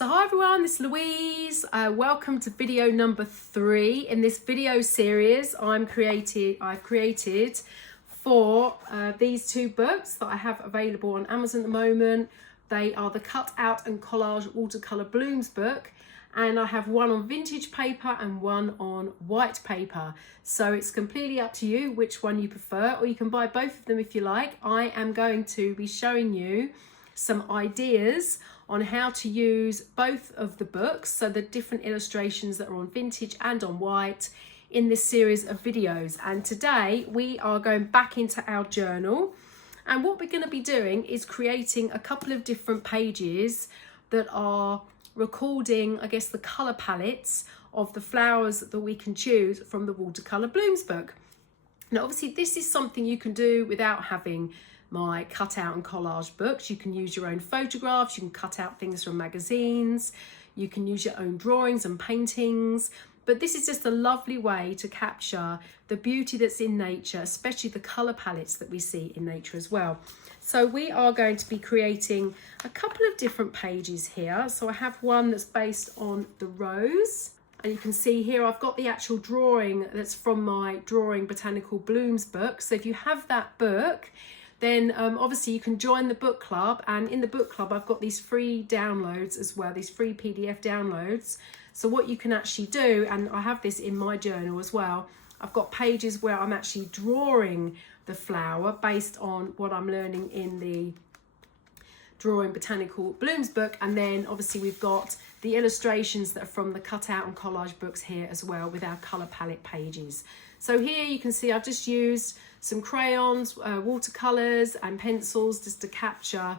So hi everyone, this is Louise. Welcome to video number 3 in this video series I've created for these two books that I have available on Amazon at the moment. They are the Cut Out and Collage Watercolor Blooms book, and I have one on vintage paper and one on white paper. So it's completely up to you which one you prefer, or you can buy both of them if you like. I am going to be showing you some ideas on how to use both of the books, so the different illustrations that are on vintage and on white in this series of videos. And today we are going back into our journal, and what we're going to be doing is creating a couple of different pages that are recording, I guess, the colour palettes of the flowers that we can choose from the Watercolor Blooms book. Now obviously this is something you can do without having my cut out and collage books. You can use your own photographs, you can cut out things from magazines, you can use your own drawings and paintings, but this is just a lovely way to capture the beauty that's in nature, especially the colour palettes that we see in nature as well. So we are going to be creating a couple of different pages here. So I have one that's based on the rose, and you can see here I've got the actual drawing that's from my Drawing Botanical Blooms book. So if you have that book, then obviously you can join the book club, and in the book club I've got these free downloads as well, these free PDF downloads. So what you can actually do, and I have this in my journal as well, I've got pages where I'm actually drawing the flower based on what I'm learning in the Drawing Botanical Blooms book, and then obviously we've got the illustrations that are from the Cut Out and Collage books here as well with our colour palette pages. So here you can see I've just used some crayons, watercolours and pencils just to capture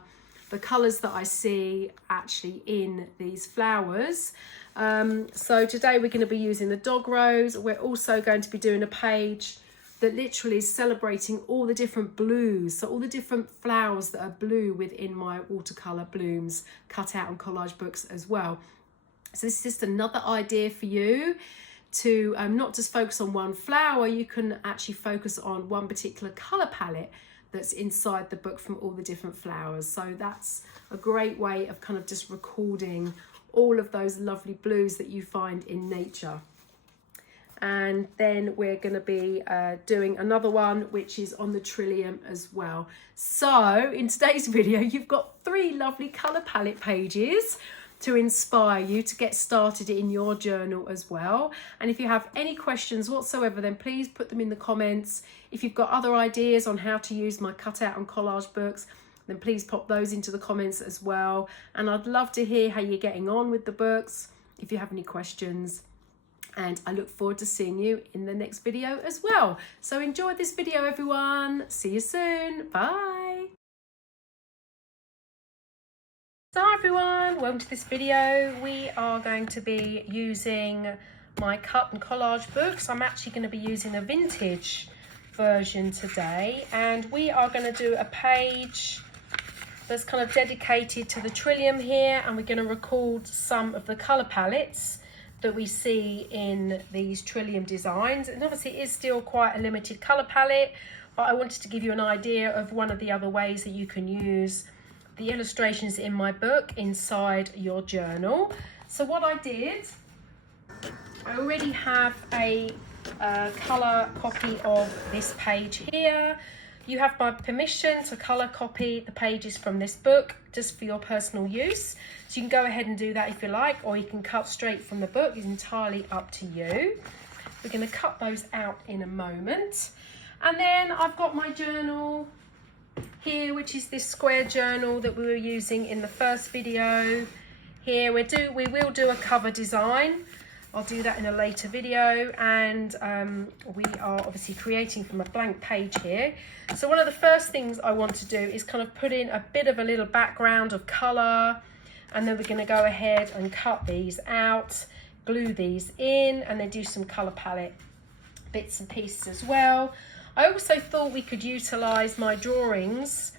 the colours that I see actually in these flowers. So today we're going to be using the dog rose. We're also going to be doing a page that literally is celebrating all the different blues, so all the different flowers that are blue within my Watercolor Blooms Cut Out and Collage books as well. So this is just another idea for you to not just focus on one flower. You can actually focus on one particular colour palette that's inside the book from all the different flowers. So that's a great way of kind of just recording all of those lovely blues that you find in nature. And then we're going to be doing another one which is on the Trillium as well. So in today's video you've got 3 lovely colour palette pages to inspire you to get started in your journal as well. And if you have any questions whatsoever, then please put them in the comments. If you've got other ideas on how to use my cut out and collage books, then please pop those into the comments as well. And I'd love to hear how you're getting on with the books, if you have any questions. And I look forward to seeing you in the next video as well. So enjoy this video everyone. See you soon. Bye. So hi everyone, welcome to this video. We are going to be using my cut and collage books. I'm actually going to be using a vintage version today, and we are going to do a page that's kind of dedicated to the Trillium here, and we're going to record some of the colour palettes that we see in these Trillium designs. And obviously it is still quite a limited colour palette, but I wanted to give you an idea of one of the other ways that you can use the illustrations in my book inside your journal. So what I did, I already have a colour copy of this page here. You have my permission to colour copy the pages from this book just for your personal use. So you can go ahead and do that if you like, or you can cut straight from the book. It's entirely up to you. We're going to cut those out in a moment. And then I've got my journal here, which is this square journal that we were using in the first video. Here we will do a cover design. I'll do that in a later video, and we are obviously creating from a blank page here. So one of the first things I want to do is kind of put in a bit of a little background of colour, and then we're going to go ahead and cut these out, glue these in, and then do some colour palette bits and pieces as well. I also thought we could utilise my drawings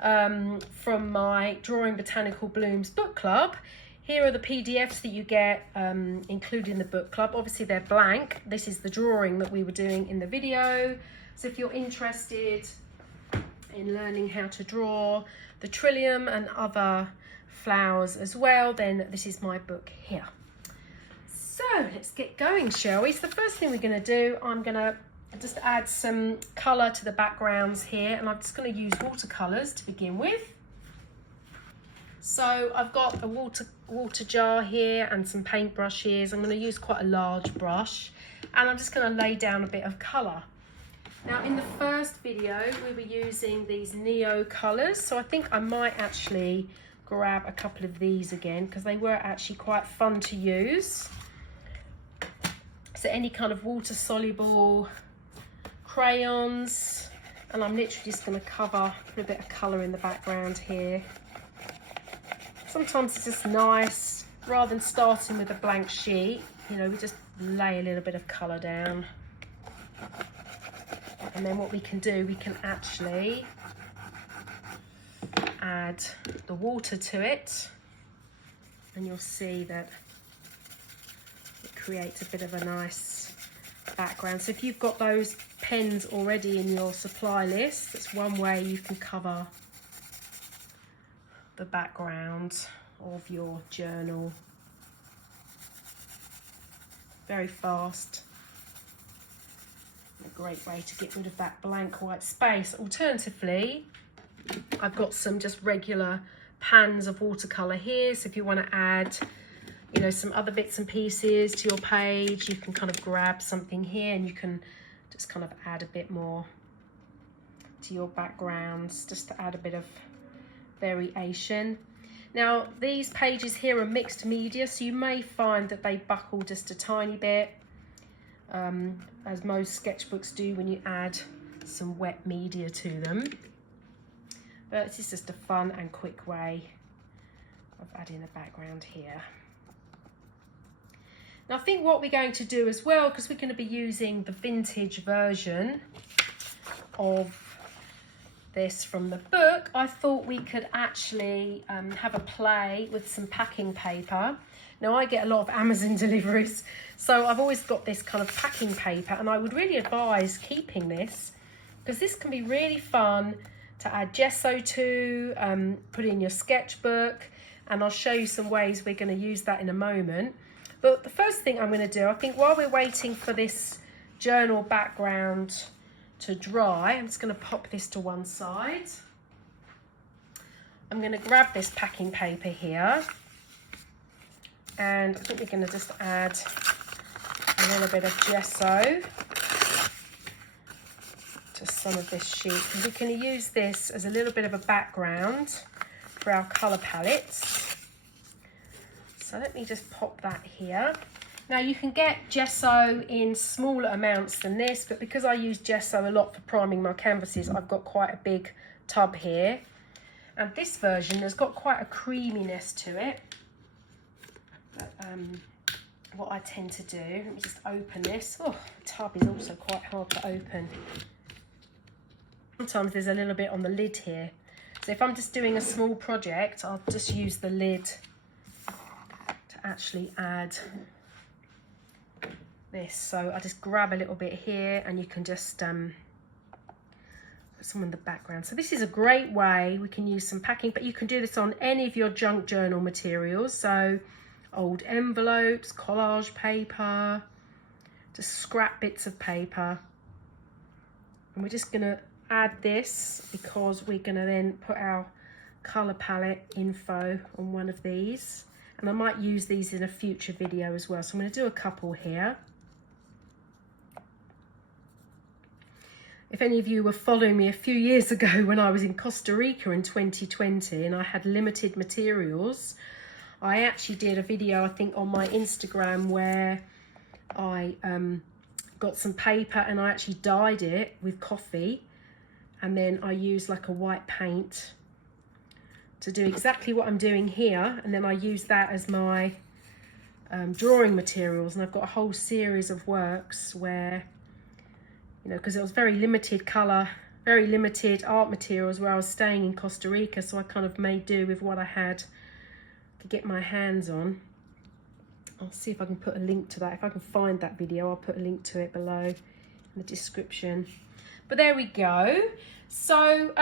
from my Drawing Botanical Blooms book club. Here are the PDFs that you get included in the book club. Obviously they're blank. This is the drawing that we were doing in the video. So if you're interested in learning how to draw the Trillium and other flowers as well, then this is my book here. So let's get going, shall we? So the first thing we're going to do, I'm going to just add some colour to the backgrounds here, and I'm just going to use watercolours to begin with. So I've got a water jar here and some paint brushes. I'm going to use quite a large brush, and I'm just going to lay down a bit of colour. Now in the first video we were using these Neocolors, so I think I might actually grab a couple of these again because they were actually quite fun to use. So any kind of water-soluble crayons, and I'm literally just going to put a bit of colour in the background here. Sometimes it's just nice, rather than starting with a blank sheet, you know, we just lay a little bit of colour down. And then what we can do, we can actually add the water to it, and you'll see that it creates a bit of a nice background. So if you've got those pens already in your supply list, that's one way you can cover the background of your journal. Very fast. A great way to get rid of that blank white space. Alternatively, I've got some just regular pans of watercolor here, so if you want to add, you know, some other bits and pieces to your page, you can kind of grab something here and you can just kind of add a bit more to your backgrounds, just to add a bit of variation. Now these pages here are mixed media, so you may find that they buckle just a tiny bit, as most sketchbooks do when you add some wet media to them. But this is just a fun and quick way of adding a background here. Now I think what we're going to do as well, because we're going to be using the vintage version of this from the book, I thought we could actually have a play with some packing paper. Now I get a lot of Amazon deliveries, so I've always got this kind of packing paper, and I would really advise keeping this because this can be really fun to add gesso to, put in your sketchbook, and I'll show you some ways we're going to use that in a moment. But the first thing I'm going to do, I think while we're waiting for this journal background to dry, I'm just going to pop this to one side. I'm going to grab this packing paper here, and I think we're going to just add a little bit of gesso to some of this sheet. And we can use this as a little bit of a background for our colour palettes. So let me just pop that here. Now you can get gesso in smaller amounts than this, but because I use gesso a lot for priming my canvases, I've got quite a big tub here. And this version has got quite a creaminess to it. But, what I tend to do, let me just open this. Oh, the tub is also quite hard to open. Sometimes there's a little bit on the lid here. So if I'm just doing a small project, I'll just use the lid to actually add this. So I just grab a little bit here, and you can just put some in the background. So this is a great way we can use some packing, but you can do this on any of your junk journal materials. So old envelopes, collage paper, just scrap bits of paper. And we're just gonna add this because we're gonna then put our color palette info on one of these. And I might use these in a future video as well. So I'm gonna do a couple here. If any of you were following me a few years ago when I was in Costa Rica in 2020 and I had limited materials, I actually did a video, I think, on my Instagram where I got some paper and I actually dyed it with coffee, and then I used like a white paint to do exactly what I'm doing here, and then I used that as my drawing materials. And I've got a whole series of works where, you know, because it was very limited colour, very limited art materials where I was staying in Costa Rica, so I kind of made do with what I had to get my hands on. I'll see if I can put a link to that. If I can find that video, I'll put a link to it below in the description. But there we go. So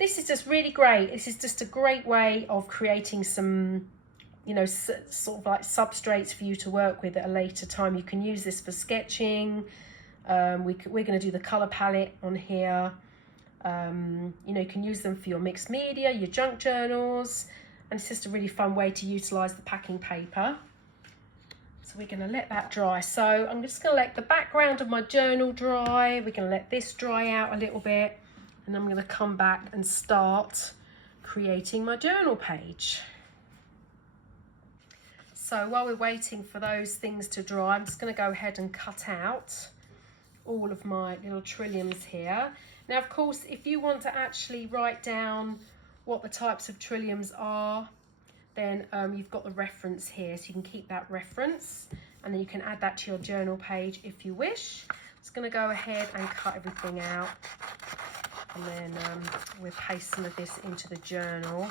this is just really great. This is just a great way of creating some, you know, sort of like substrates for you to work with at a later time. You can use this for sketching. We're going to do the color palette on here. You know, you can use them for your mixed media, your junk journals, and it's just a really fun way to utilize the packing paper. So we're going to let that dry. So I'm just going to let the background of my journal dry. We're going to let this dry out a little bit, and I'm going to come back and start creating my journal page. So while we're waiting for those things to dry, I'm just going to go ahead and cut out all of my little trilliums here. Now, of course, if you want to actually write down what the types of trilliums are, then you've got the reference here, so you can keep that reference, and then you can add that to your journal page if you wish. I'm just going to go ahead and cut everything out, and then we'll paste some of this into the journal.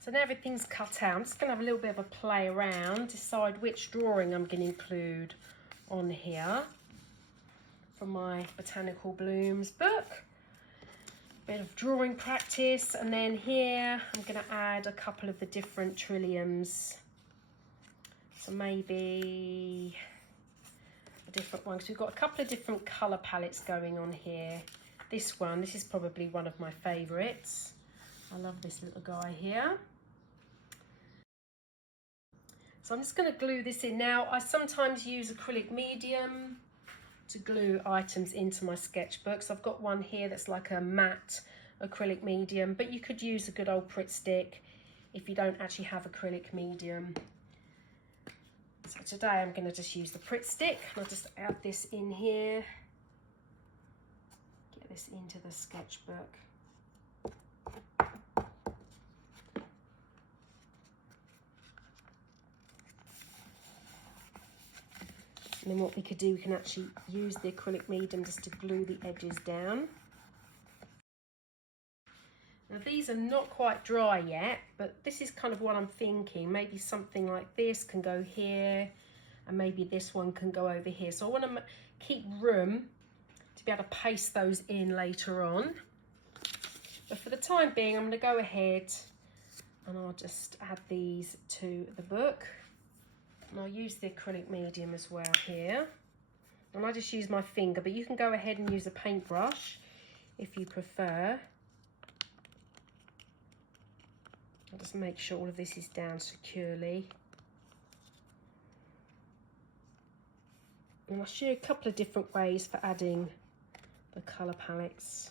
So now everything's cut out, I'm just going to have a little bit of a play around, decide which drawing I'm going to include on here from my Botanical Blooms book. Bit of drawing practice, and then here I'm going to add a couple of the different trilliums. So maybe a different one, because we've got a couple of different colour palettes going on here. This is probably one of my favourites. I love this little guy here. So I'm just going to glue this in. Now, I sometimes use acrylic medium to glue items into my sketchbook. So I've got one here that's like a matte acrylic medium, but you could use a good old Pritt stick if you don't actually have acrylic medium. So today I'm going to just use the Pritt stick. I'll just add this in here. Get this into the sketchbook. And then what we could do, we can actually use the acrylic medium just to glue the edges down. Now these are not quite dry yet, but this is kind of what I'm thinking. Maybe something like this can go here, and maybe this one can go over here. So I want to keep room to be able to paste those in later on. But for the time being, I'm going to go ahead and I'll just add these to the book. And I'll use the acrylic medium as well here. And I just use my finger, but you can go ahead and use a paintbrush if you prefer. I'll just make sure all of this is down securely. And I'll show you a couple of different ways for adding the colour palettes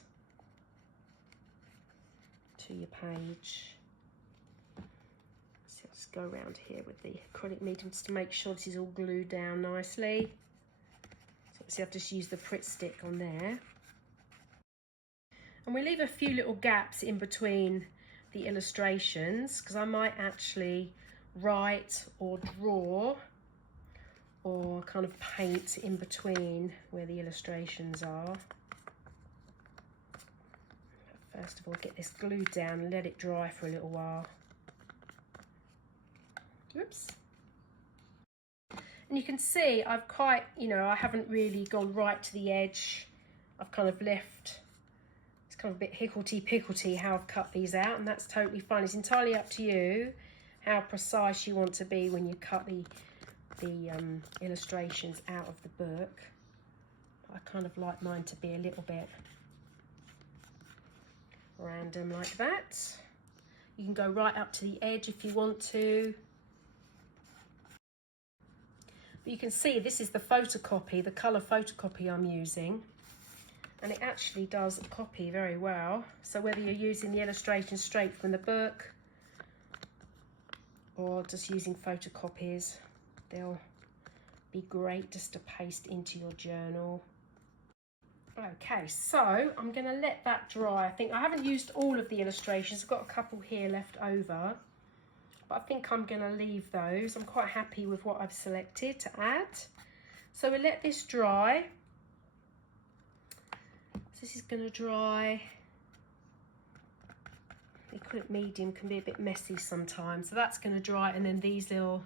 to your page. So I'll just go around here with the acrylic medium just to make sure this is all glued down nicely. So obviously I've just used the Pritt stick on there. And we leave a few little gaps in between the illustrations, because I might actually write or draw or kind of paint in between where the illustrations are. First of all, get this glued down and let it dry for a little while. Oops. And you can see I've quite, I haven't really gone right to the edge. I've kind of left, it's kind of a bit higgledy-piggledy how I've cut these out, and that's totally fine. It's entirely up to you how precise you want to be when you cut the illustrations out of the book. I kind of like mine to be a little bit random like that. You can go right up to the edge if you want to. But you can see this is the photocopy, the colour photocopy I'm using, and it actually does copy very well. So whether you're using the illustrations straight from the book or just using photocopies, they'll be great just to paste into your journal. Okay, so I'm going to let that dry. I think I haven't used all of the illustrations. I've got a couple here left over, but I think I'm going to leave those. I'm quite happy with what I've selected to add. So we'll let this dry. So this is going to dry. The acrylic medium can be a bit messy sometimes, so that's going to dry, and then these little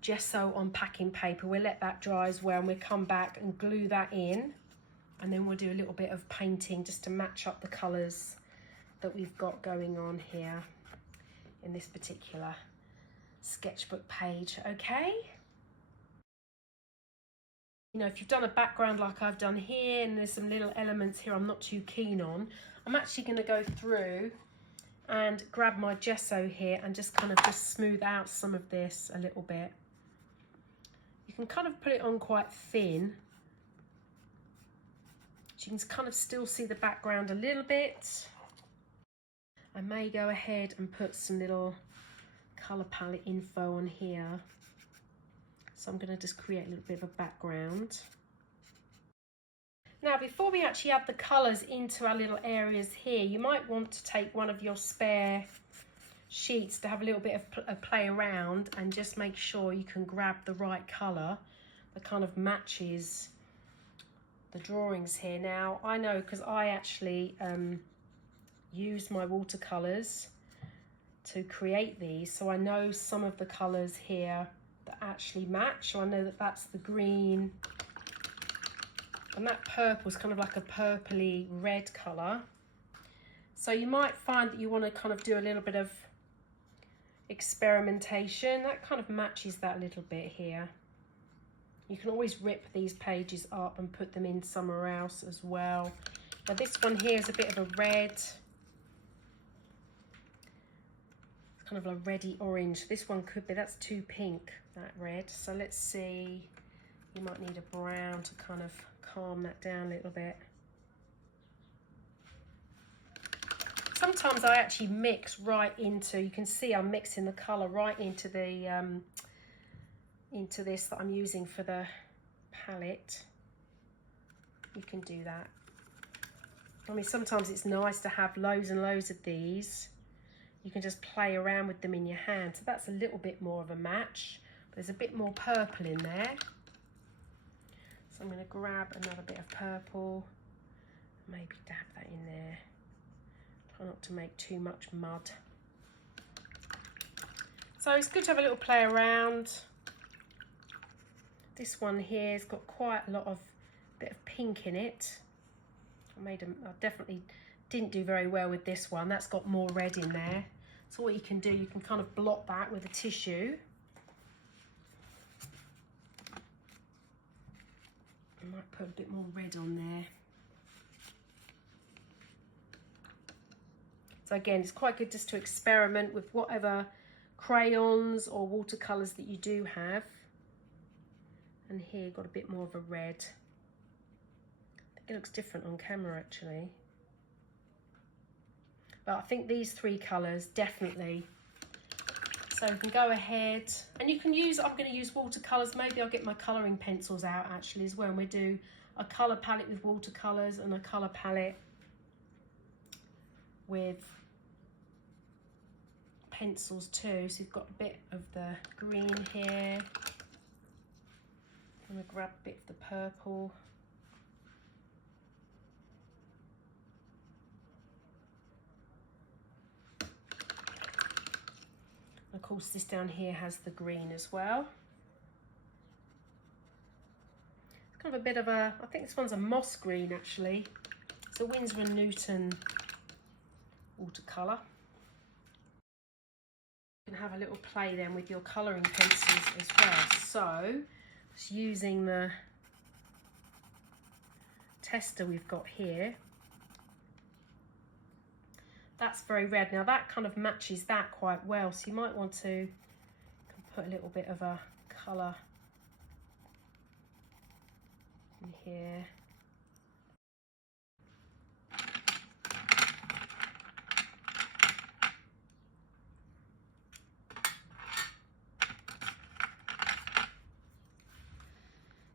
gesso on packing paper. We'll let that dry as well, and we'll come back and glue that in, and then we'll do a little bit of painting just to match up the colours that we've got going on here in this particular sketchbook page. Okay, you know, if you've done a background like I've done here, and there's some little elements here I'm not too keen on, I'm actually going to go through and grab my gesso here and just kind of just smooth out some of this a little bit. You can kind of put it on quite thin, so you can kind of still see the background a little bit. I may go ahead and put some little colour palette info on here. So I'm going to just create a little bit of a background. Now, before we actually add the colours into our little areas here, you might want to take one of your spare sheets to have a little bit of a play around and just make sure you can grab the right colour that kind of matches the drawings here. Now, I know because I actually use my watercolours to create these, so I know some of the colours here that actually match. So I know that that's the green, and that purple is kind of like a purpley red colour. So you might find that you want to kind of do a little bit of experimentation. That kind of matches that a little bit here. You can always rip these pages up and put them in somewhere else as well. Now this one here is a bit of a red, kind of a reddy orange. This one could be, that's too pink, that red. So let's see, you might need a brown to kind of calm that down a little bit. Sometimes I actually mix right into, you can see I'm mixing the colour right into the into this that I'm using for the palette. You can do that. I mean, sometimes it's nice to have loads and loads of these. You can just play around with them in your hand. So that's a little bit more of a match. But there's a bit more purple in there. So I'm going to grab another bit of purple, maybe dab that in there. Try not to make too much mud. So it's good to have a little play around. This one here has got quite a lot of bit of pink in it. I definitely didn't do very well with this one. That's got more red in there. So what you can do, you can kind of blot that with a tissue. I might put a bit more red on there. So again, it's quite good just to experiment with whatever crayons or watercolours that you do have. And here got a bit more of a red. It looks different on camera actually. But I think these three colours definitely. So you can go ahead and you can use, I'm going to use watercolours. Maybe I'll get my colouring pencils out actually as well. And we do a colour palette with watercolours and a colour palette with pencils too. So you've got a bit of the green here. I'm going to grab a bit of the purple. Of course, this down here has the green as well. It's kind of a bit of a, I think this one's a moss green actually. It's a Winsor & Newton watercolour. You can have a little play then with your colouring pencils as well. So, just using the tester we've got here. That's very red. Now that kind of matches that quite well, so you might want to put a little bit of a colour in here.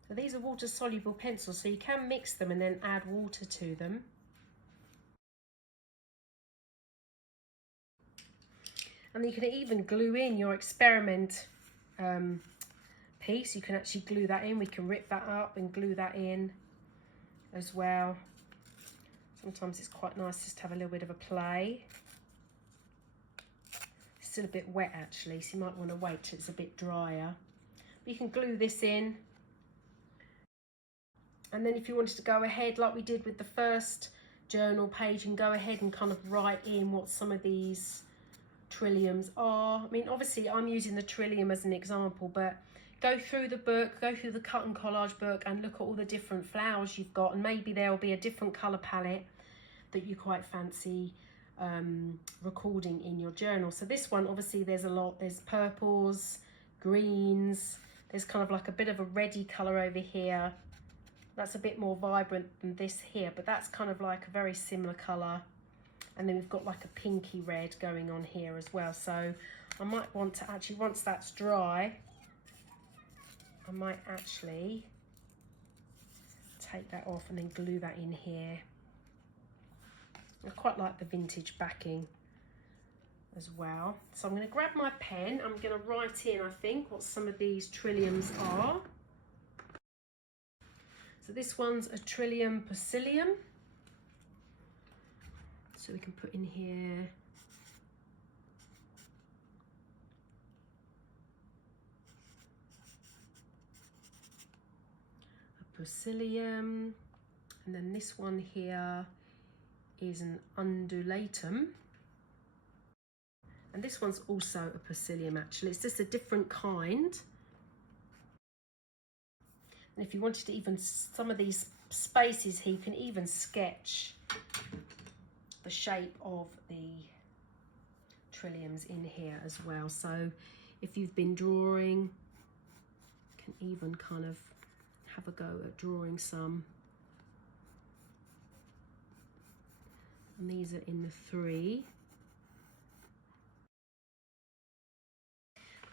So these are water-soluble pencils, so you can mix them and then add water to them. And you can even glue in your experiment piece. You can actually glue that in. We can rip that up and glue that in as well. Sometimes it's quite nice just to have a little bit of a play. It's still a bit wet actually, so you might want to wait till it's a bit drier. You can glue this in. And then if you wanted to go ahead like we did with the first journal page and go ahead and kind of write in what some of these trilliums are. I mean, obviously I'm using the trillium as an example, but go through the book, go through the cut and collage book and look at all the different flowers you've got, and maybe there'll be a different colour palette that you quite fancy recording in your journal. So this one, obviously there's a lot, there's purples, greens, there's kind of like a bit of a reddy colour over here. That's a bit more vibrant than this here, but that's kind of like a very similar colour. And then we've got like a pinky red going on here as well. So I might want to actually, once that's dry, I might actually take that off and then glue that in here. I quite like the vintage backing as well. So I'm going to grab my pen. I'm going to write in, I think, what some of these trilliums are. So this one's a trillium persilium. So we can put in here a persilium, and then this one here is an undulatum, and this one's also a persilium. Actually, it's just a different kind. And if you wanted to even some of these spaces here, you can even sketch the shape of the trilliums in here as well. So if you've been drawing, you can even kind of have a go at drawing some. And these are in the 3.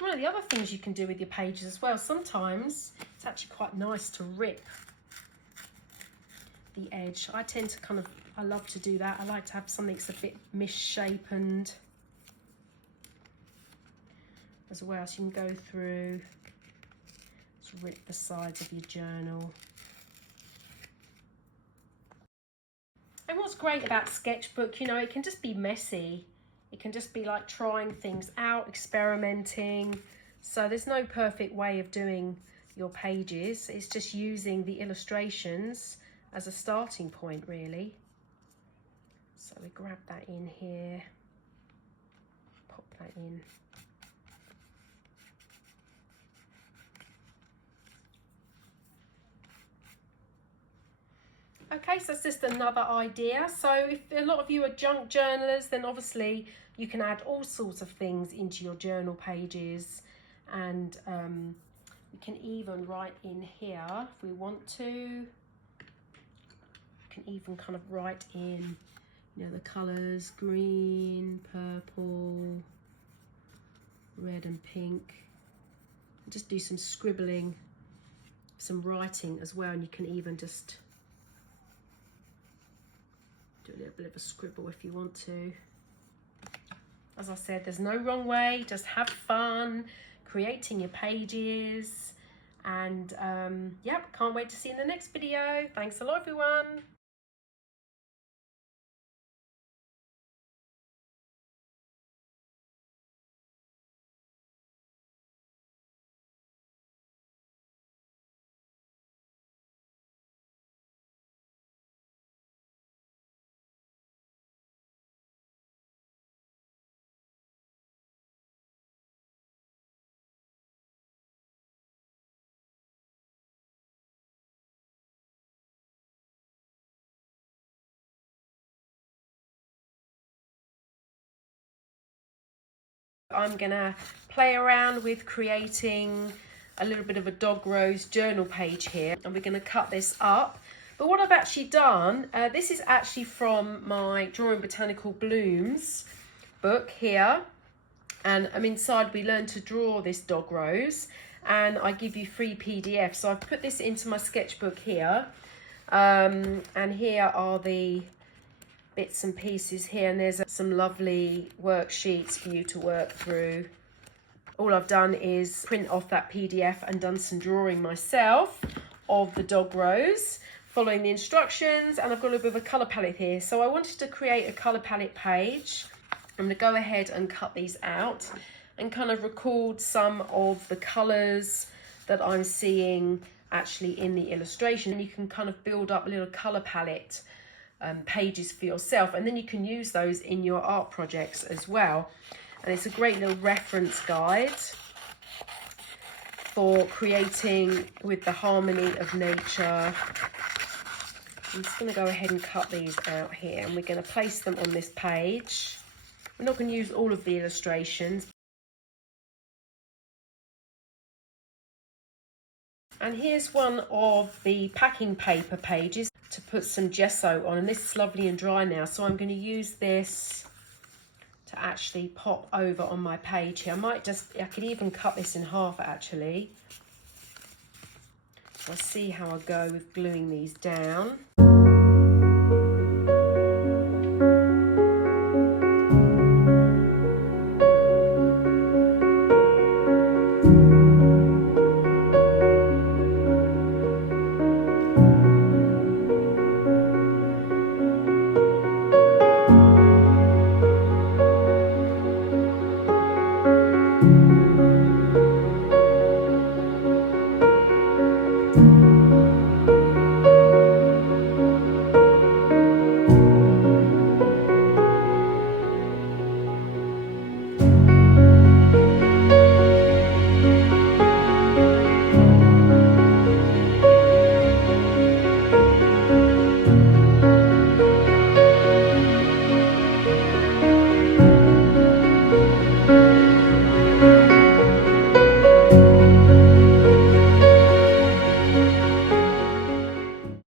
One of the other things you can do with your pages as well, sometimes it's actually quite nice to rip the edge. I tend to kind of, I love to do that. I like to have something that's a bit misshapen as well. So you can go through, just rip the sides of your journal. And what's great about Sketchbook, you know, it can just be messy. It can just be like trying things out, experimenting. So there's no perfect way of doing your pages. It's just using the illustrations as a starting point, really. So we grab that in here, pop that in. Okay, so it's just another idea. So if a lot of you are junk journalers, then obviously you can add all sorts of things into your journal pages, and we can even write in here if we want to. You can even kind of write in, you know, the colours, green, purple, red and pink. And just do some scribbling, some writing as well, and you can even just do a little bit of a scribble if you want to. As I said, there's no wrong way, just have fun creating your pages, and yep, can't wait to see you in the next video. Thanks a lot, everyone. I'm gonna play around with creating a little bit of a dog rose journal page here, and we're gonna cut this up. But what I've actually done, this is actually from my Drawing Botanical Blooms book here, and inside we learn to draw this dog rose, and I give you free PDFs. So I've put this into my sketchbook here, and here are the bits and pieces here, and there's some lovely worksheets for you to work through. All I've done is print off that PDF and done some drawing myself of the dog rose, following the instructions, and I've got a little bit of a colour palette here. So I wanted to create a colour palette page. I'm going to go ahead and cut these out and kind of record some of the colours that I'm seeing actually in the illustration. You can kind of build up a little color palette pages for yourself, and then you can use those in your art projects as well. And it's a great little reference guide for creating with the harmony of nature. I'm just going to go ahead and cut these out here, and we're going to place them on this page. We're not going to use all of the illustrations. And here's one of the packing paper pages to put some gesso on, and this is lovely and dry now, so I'm going to use this to actually pop over on my page here. I could even cut this in half actually. So I'll see how I go with gluing these down.